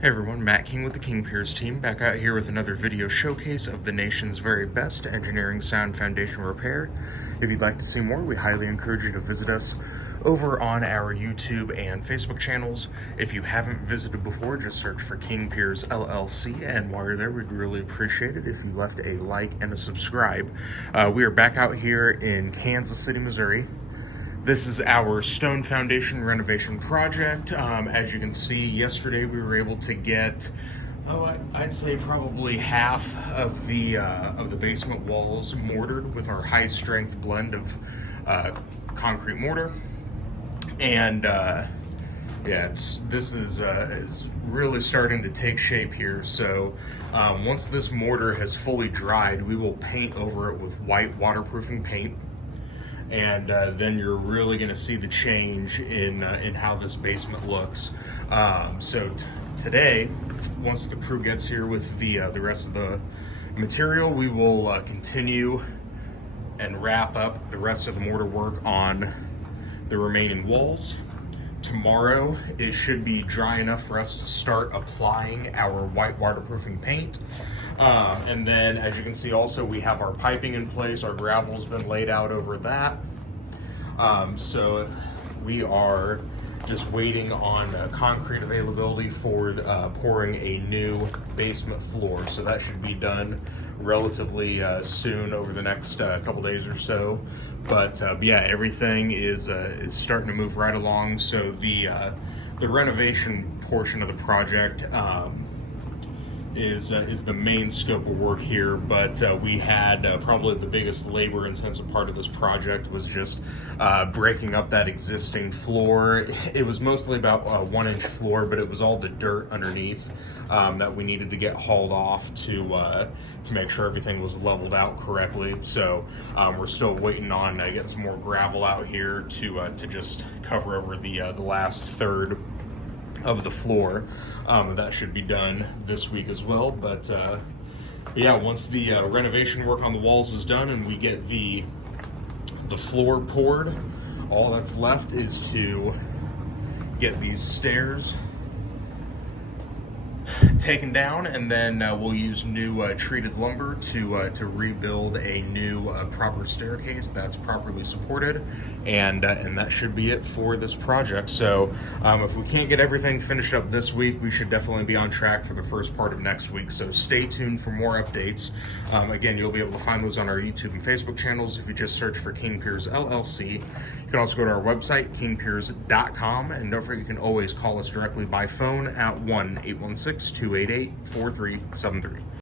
Hey everyone, Matt King with the King Piers team, back out here with another video showcase of the nation's very best engineering sound foundation repair. If you'd like to see more, we highly encourage you to visit us over on our YouTube and Facebook channels. If you haven't visited before, just search for King Piers LLC, and while you're there, we'd really appreciate it if you left a like and a subscribe. We are back out here in Kansas City, Missouri. This is our stone foundation renovation project. As you can see, yesterday we were able to get, I'd say probably half of the basement walls mortared with our high strength blend of concrete mortar. And this is really starting to take shape here. So once this mortar has fully dried, we will paint over it with white waterproofing paint. And then you're really going to see the change in how this basement looks. Today, once the crew gets here with the rest of the material, we will continue and wrap up the rest of the mortar work on the remaining walls. Tomorrow, it should be dry enough for us to start applying our white waterproofing paint. And then, as you can see, also we have our piping in place. Our gravel's been laid out over that. So we are just waiting on concrete availability for pouring a new basement floor. So that should be done relatively soon, over the next couple days or so. But yeah, everything is starting to move right along. So the renovation portion of the project is the main scope of work here, but we had probably the biggest labor intensive part of this project was just breaking up that existing floor. It was mostly about a 1-inch floor, but it was all the dirt underneath that we needed to get hauled off to make sure everything was leveled out correctly. So we're still waiting on getting some more gravel out here to just cover over the last third of the floor. That should be done this week as well. But yeah, once the renovation work on the walls is done and we get the floor poured, all that's left is to get these stairs taken down, and then we'll use new treated lumber to rebuild a new proper staircase that's properly supported, and that should be it for this project. So if we can't get everything finished up this week, we should definitely be on track for the first part of next week. So stay tuned for more updates. Again, you'll be able to find those on our YouTube and Facebook channels if you just search for King Piers LLC. You can also go to our website, kingpiers.com, and don't forget you can always call us directly by phone at 1-816-288-4373.